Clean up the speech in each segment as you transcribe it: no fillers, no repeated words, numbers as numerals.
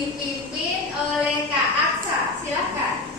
dipimpin oleh Kak Aksa. Silakan.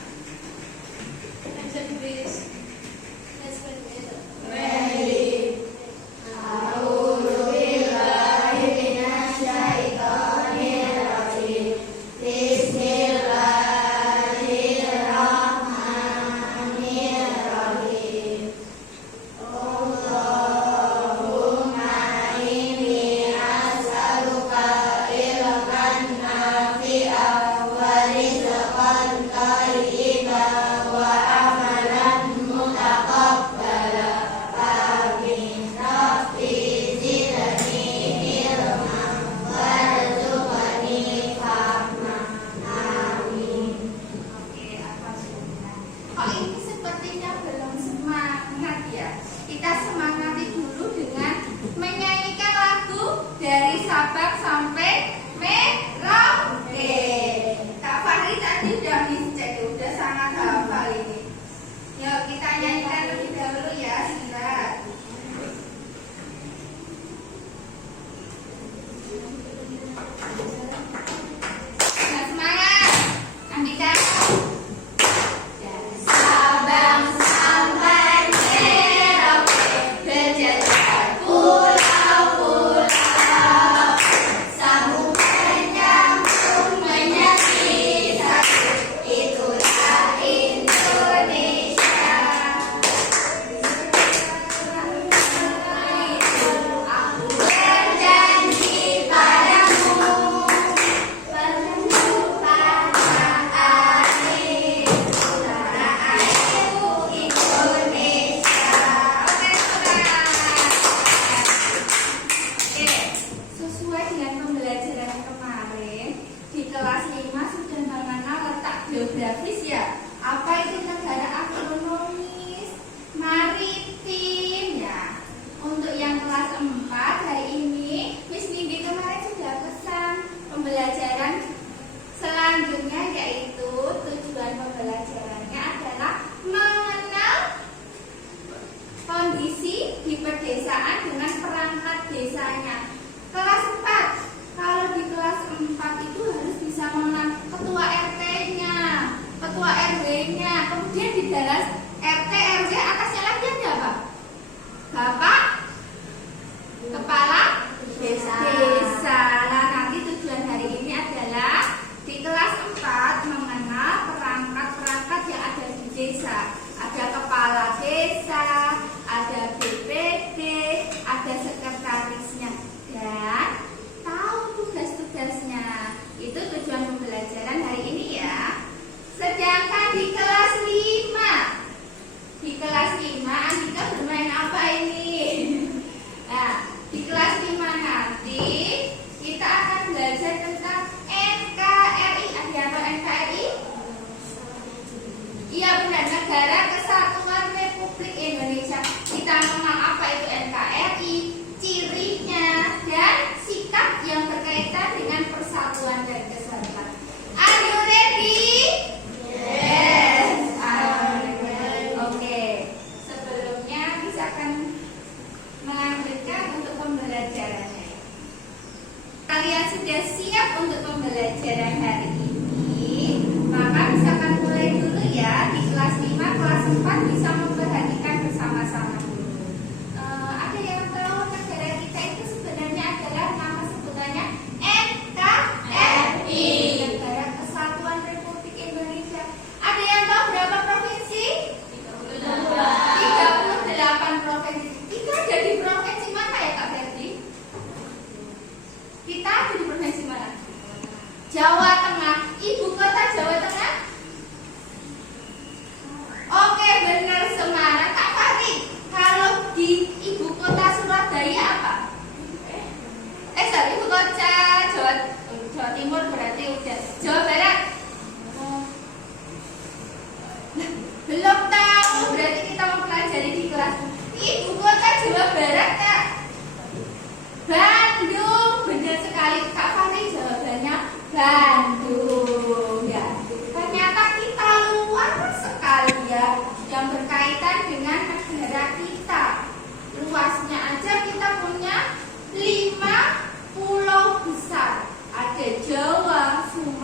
Jawa, Sumatera,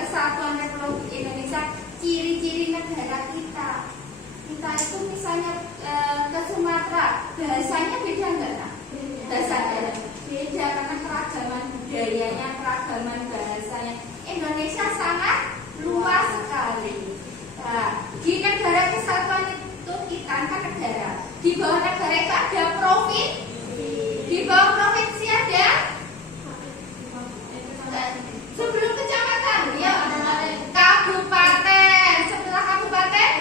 Kesatuan Republik Indonesia, ciri-ciri negara kita. Kita itu misalnya ke Sumatera, bahasanya beda enggak? Nah? Bahasanya beda karena keragaman budayanya, keragaman bahasanya. Indonesia sangat luas sekali. Nah, di negara kesatuan itu kita kan negara. Di bawah negara itu ada provinsi. Di bawah provinsi ada sebelum kecamatan, ya kabupaten. Setelah kabupaten,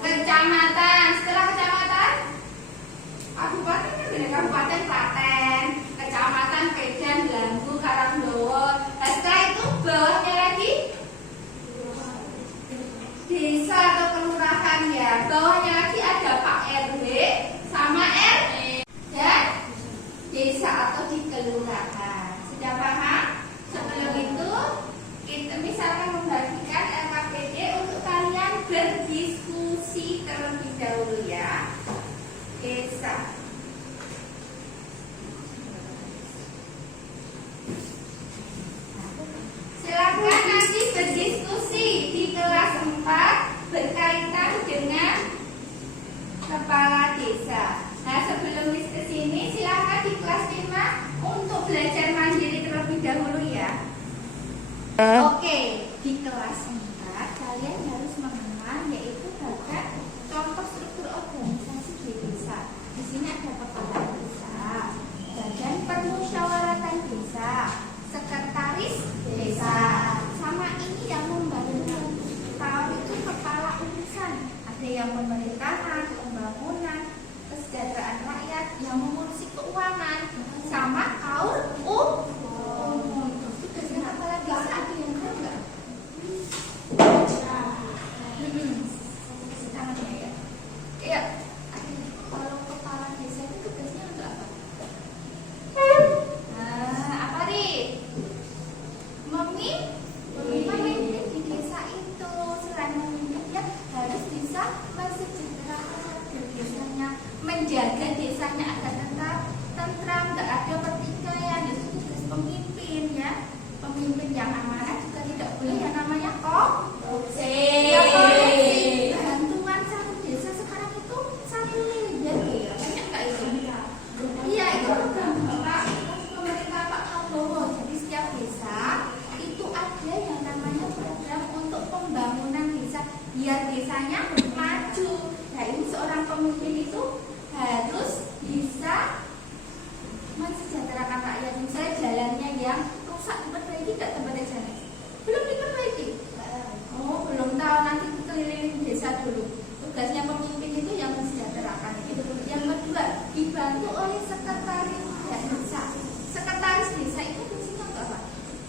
kecamatan. Setelah kecamatan, kabupaten kan beda. Kabupaten Klaten, kecamatan Pedan, Lambu, Karangdowo. Nah, setelah itu bawahnya lagi desa atau kelurahan, ya. Bawahnya lagi ada Pak RW sama RT dan desa atau di kelurahan. Sudah paham? Sebelum itu kita misalkan membagikan LKPD untuk kalian berdiskusi terlebih dahulu, ya. Desa. Silakan nanti berdiskusi di kelas 4 berkaitan dengan kepala desa. Nah, sebelum ke sini silakan di kelas 5 untuk belajar mandiri terlebih dahulu, ya. Oke, di kelas 4 kalian harus mengenal yaitu bagian contoh struktur organisasi di desa. Di sini ada kepala desa, badan permusyawaratan desa, sekretaris desa, sama ini yang membantu. Tahu itu kepala urusan. Ada yang pemerintahan, pembangunan, kesejahteraan rakyat, yang mengurusi keuangan, sama kaum umum. Tugasnya kepala desa ada yang tahu nggak? Tangannya, ya. Iya. Kalau kepala desa itu tugasnya untuk apa? Apa nih? Memimpin di desa itu. Selain memimpin, dia harus bisa mensejahterakan warga desanya, menjaga desanya agar tetap tentram, tidak ada pertikaian. Itu tugas pemimpin, ya. Pemimpin yang amanah juga tidak boleh yang namanya korupsi. Ya, korupsi. Bantuan satu desa sekarang itu 1 miliar, ya. Banyak nggak itu? Iya, itu program pemerintah Pak Prabowo. Jadi setiap desa itu ada yang namanya program untuk pembangunan desa biar desanya maju. Nah, ini seorang pemimpin itu harus bisa mensejahterakan rakyat. Misalnya jalannya yang rusak diperbaiki, tidak tempatnya jalan belum diperbaiki. Oh, belum tahu, nanti keliling desa dulu. Tugasnya pemimpin itu yang mensejahterakan itu. Yang kedua, dibantu oleh sekretaris desa. Sekretaris desa itu fungsinya apa?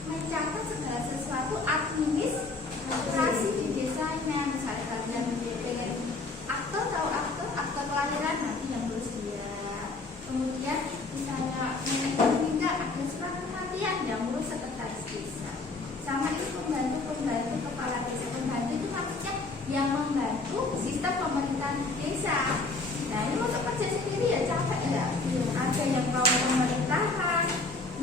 Mencatat segala sesuatu administrasi di desanya. Misalnya kalian pengen akte, tahu akte kelahiran, nanti yang ngurus dia. Kemudian misalnya minta ada surat kematian, yang ngurus sekretaris desa. Sama itu pembantu kepala desa. Pembantu itu maksudnya yang membantu sistem pemerintahan desa. Nah, ini untuk kerja sendiri ya capek, ya. Ada yang kaum pemerintahan,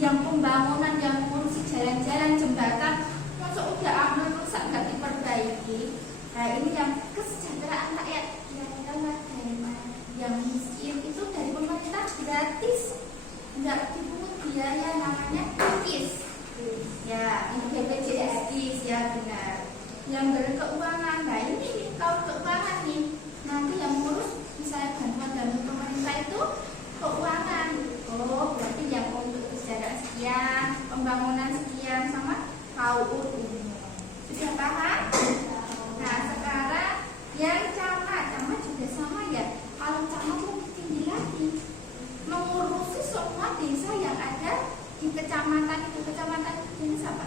yang pembangunan, yang ngurusi jalan-jalan, jembatan, masuk udah aman rusak nggak diperbaiki. Nah, ini yang kesejahteraan rakyat. Kira-kira warga yang miskin itu dari pemerintah gratis, nggak dipungut biaya, namanya KIS. Ya, ini BPJS KIS, ya benar. Yang berkeuangan, nah ini kaum keuangan nih. Nanti yang ngurus misalnya bantuan dari pemerintah itu keuangan. Oh, berarti yang untuk kesejahteraan sekian, pembangunan sekian, sama KUU. Sudah paham? Nah, sekarang yang camat juga sama, ya. Kalau camat lebih tinggi lagi, mengurusi semua desa yang ada di kecamatan itu. Kecamatan jenis apa?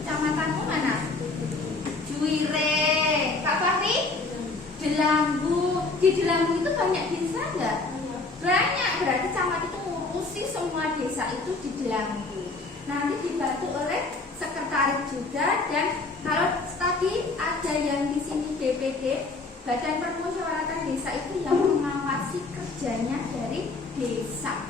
Kecamatanmu mana? Juire, Kak Fahri? Delambu. Di Delambu itu banyak desa nggak? Banyak. Berarti camat itu ngurusi semua desa itu di Delambu. Nanti dibantu oleh sekretaris juga, dan kalau tadi ada yang di sini BPD, Badan Permusyawaratan Desa, itu yang mengawasi kerjanya dari desa.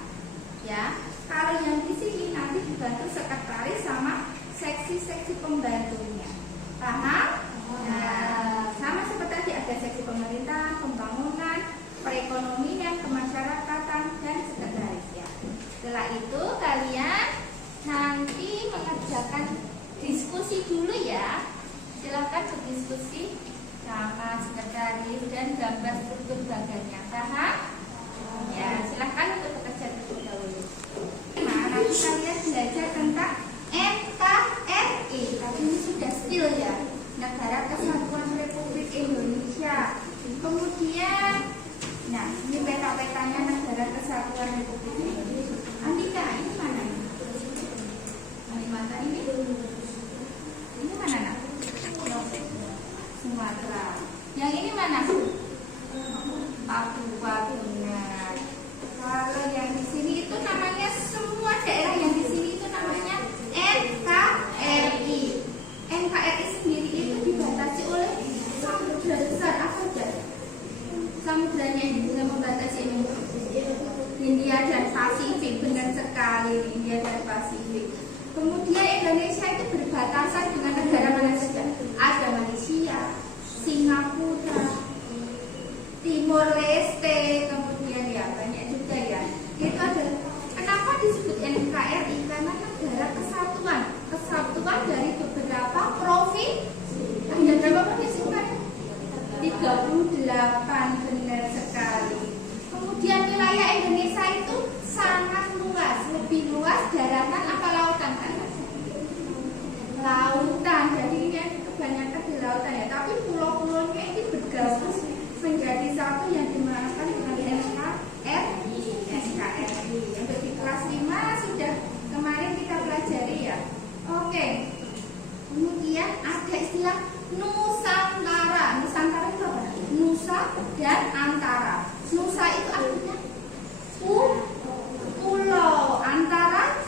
Ya, kalau yang di sini nanti dibantu sekretaris sama seksi-seksi pembantunya. Paham? Nah, sama seperti tadi ada seksi pemerintahan, pembangunan, perekonomian, kemasyarakatan, dan sekretaris ya. Setelah itu kalian nanti mengerjakan diskusi dulu ya. Silakan berdiskusi sama sekretaris dan gambar struktur bagannya. Paham? Ya, silakan untuk bekerja terlebih dahulu. Nah, nanti kalian belajar tentang NKRI. Tapi ini sudah skill ya. Negara Kesatuan Republik Indonesia. Kemudian, nah ini peta-petanya Negara Kesatuan Republik Indonesia. Andika, ini mana? Kalimantan ini? Ini mana nak? Sumatera. Yang ini mana? Papua, benar. Kalau yang di sini itu namanya, semua daerah yang di sini itu namanya NKRI. NKRI sendiri itu dibatasi oleh samudra besar apa enggak? Samudranya ini bisa membatasi ini. Hindia dan Pasifik, benar sekali, Hindia dan Pasifik. Kemudian Indonesia itu berbatasan dengan negara mana saja? Ada Malaysia, Singapura, Timor Leste, kemudian ya banyak juga ya. Itu ada. Kenapa disebut NKRI? Karena negara kesatuan, kesatuan dari beberapa provinsi. Ada berapa provinsi kan? 38, benar sekali. Kemudian wilayah Indonesia itu sangat luas, lebih luas daratan apa lautan kan? Lautan, jadi ini kebanyakan di lautan ya. Tapi pulau-pulaunya ini bergabung menjadi satu yang dinamakan dengan NKRI. Untuk di kelas 5 sudah kemarin kita pelajari ya. Oke. Kemudian ada istilah Nusantara. Nusantara itu apa? Nusa dan antara. Nusa itu artinya pulau, antara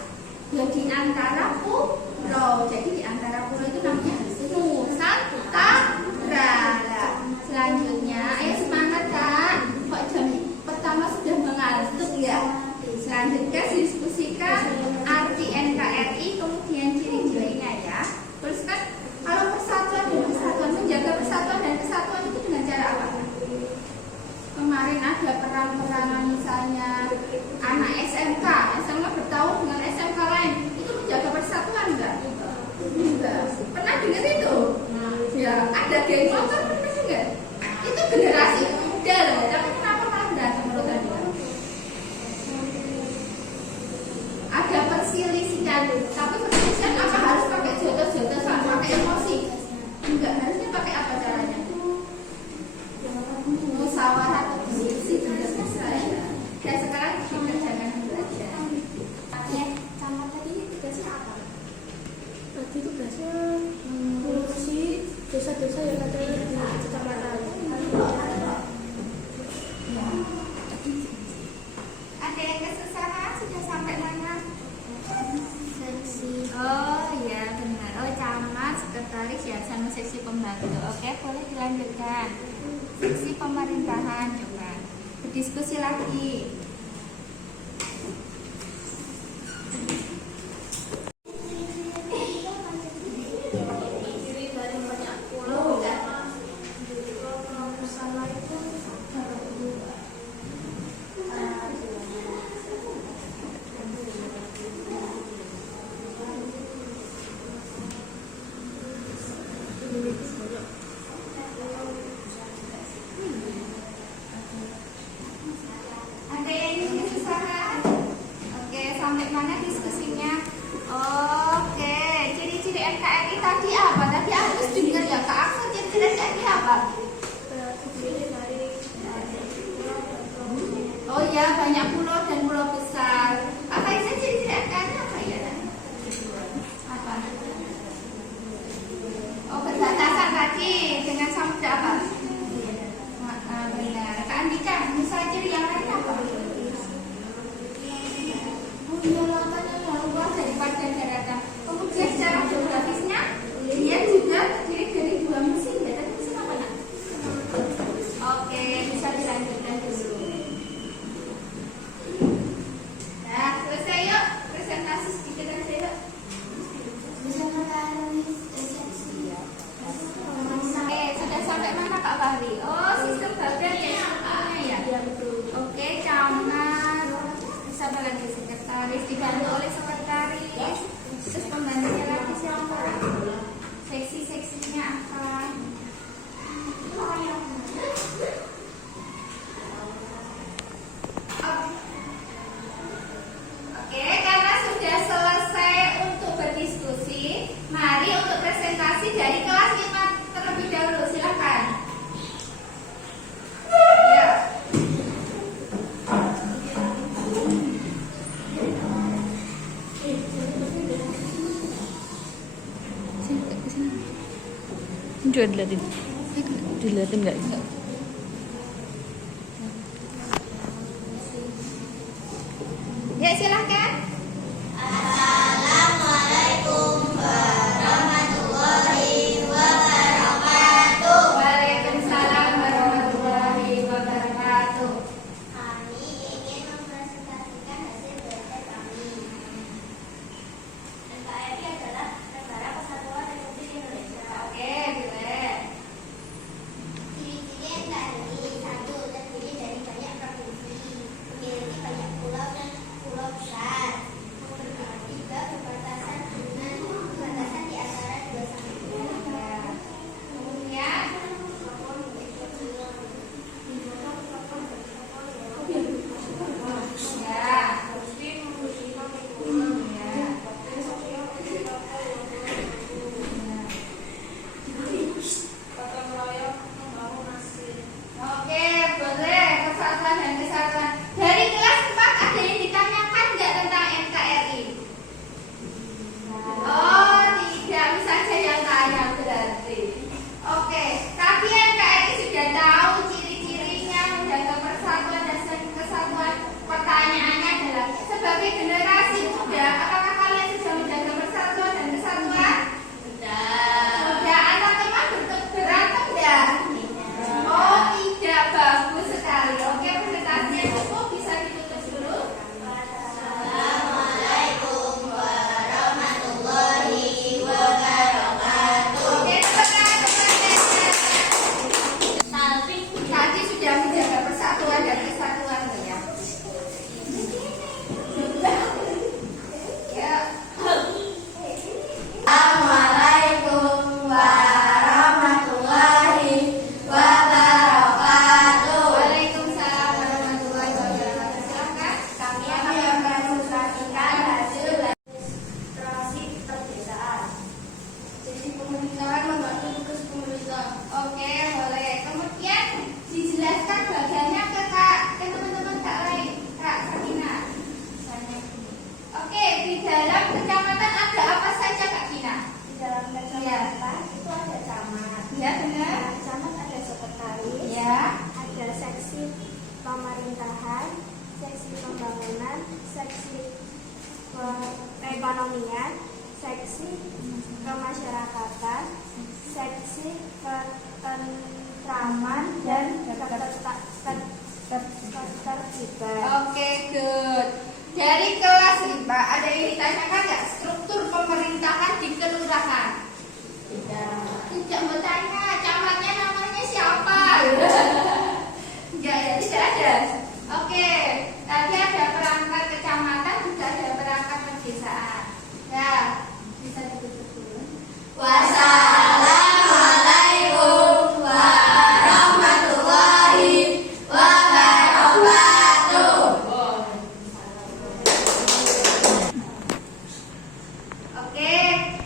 jadi antara pulau. Jadi di antara pulau itu namanya Nusantara. Selanjutnya, ayo semangat kan? Kok jam pertama sudah mengantuk ya? Selanjutnya diskusikan arti NKRI, kemudian ciri-cirinya ya. Terus kan kalau persatuan dan kesatuan, menjaga persatuan dan kesatuan itu dengan cara apa? Kemarin ada perang-perangan misalnya anak SMK bertaruh dengan SMK lain, itu menjaga persatuan enggak? Enggak. Pernah dengar itu? Ya, ada geng motor pernah enggak? Itu generasi muda loh, tapi kenapa malah berantem menurut Anda? Ada perselisihan, tapi perselisihan apa harus pakai jotos-jotosan, pakai emosi? Enggak, harusnya pakai apa caranya? Musyawarah atau diskusi juga bisa ya. Dan sekarang kita jangan belajar. Ya, sama tadi tugasnya apa? Tadi tugasnya mengurusi desa-desa yang ada di kecamatan. Ada yang kesusahan? Sudah sampai mana? Seksi. Oh ya benar. Oh camat, sekretaris ya sama seksi pembantu. Oke, boleh dilanjutkan. Seksi pemerintahan coba. Berdiskusi lagi. Ada yang ingin kesusahan? Oke, sampai mana diskusinya? Oke, ciri-ciri NKRI tadi apa? Tadi harus dengar ya, Kak Aksa, ciri-ciri NKRI apa? Oh ya, banyak pulau dan pulau besar. Apa itu ciri-ciri NKRI apa ya? Apa? Oh, perbatasan tadi dengan samudra apa? Benar. Kak Andika, misalnya ciri yang lain apa? Oh iya, lautan yang luas daripada daratan. Kemudian secara geografisnya, dia juga terdiri dari dua musim. Ya, tadi musim apa nak? sekali. Oh, sistem bagian ya strukturnya ya. Iya betul. Oke, camat. Terus apa lagi? Sekretaris dibantu oleh sekretaris. Terus pembantunya lagi siapa? Seksi-seksinya apa? Oke, karena sudah selesai untuk berdiskusi, mari untuk presentasi dari kelas 5 terlebih dahulu. Silakan. Ya. Coba dilihatin. Dilihatin nggak? Ya, silakan. Waalaikumsalam warahmatullahi wabarakatuh. Kami ingin mempresentasikan hasil belajar kami. NKRI adalah Negara Kesatuan Republik Indonesia. Oke, boleh. Ciri-ciri NKRI: 1. Terdiri dari banyak provinsi, memiliki banyak pulau dan pulau besar. Tiga, berbatasan di antara dua sampai tiga negara. Kemudian, ya. Oke, boleh. Kesatuan dan kesatuan. Dari kelas 4 ada yang ditanyakan nggak tentang NKRI? Oh, tidak. Bisa saja yang tanya berarti. Oke, tapi NKRI sudah tahu ciri-cirinya, menjaga persatuan dan kesatuan. Pertanyaannya adalah, sebagai generasi muda, apakah kalian sudah menjaga persatuan dan kesatuan? Sudah. Atau teman berantem nggak? Oh, tidak. Bagus sekali. Oke, presentasinya cukup. Bisa ditutup dulu. Oke, tepuk tangan untuk tadi sudah menjaga persatuan dan kesatuan ya. Ya. Assalamualaikum warahmatullahi wabarakatuh. Waalaikumsalam warahmatullahi wabarakatuh. Silakan. Kami akan mempresentasikan hasil Administrasi perdesaan. sesi pemerintahan membantu tugas pemerintah. Oke, boleh. Kemudian dijelaskan bagiannya ke teman-teman Kak lain, Kak Sakina. Oke, di dalam kecamatan ada apa saja Kak Gina? Di dalam kecamatan itu ada camat. Ya, benar. Camat ada sekretaris. Ya. Ada seksi pemerintahan, seksi pembangunan, seksi perekonomian, seksi kemasyarakatan, seksi ketentraman dan ketertiban. Oke, good. Dari kelas 5 ada yang ditanyakan nggak struktur pemerintahan di kelurahan? Tidak mau tanya, camatnya namanya siapa? Enggak ya, tidak ada. Oke, tadi ada perangkat kecamatan, juga ada perangkat pedesaan. Ya, bisa ditutup dulu. Wassalamualaikum warahmatullahi wabarakatuh. Oke,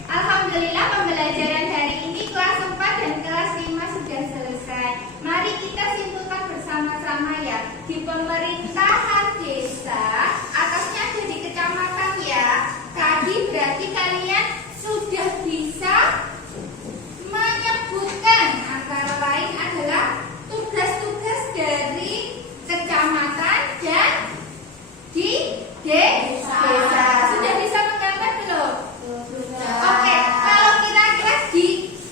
alhamdulillah pembelajaran hari ini kelas 4 dan kelas 5 sudah selesai. Mari kita simpulkan bersama-sama ya. Di pemerintahan desa, atasnya ada di kecamatan ya. Tadi berarti kalian sudah bisa menyebutkan antara lain adalah tugas-tugas dari kecamatan dan di desa. Sudah bisa menggambar belum? Oke, kalau kira-kira di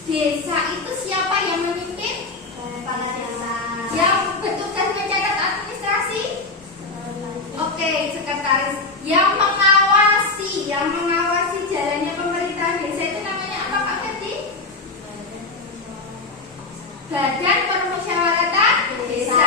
desa itu siapa yang memimpin? Kepala desa. Yang bertugas mencatat administrasi? Oke, sekretaris. Yang mengawasi jalannya pemerintahan desa itu namanya apa Pak Ferdi? Badan Permusyawaratan desa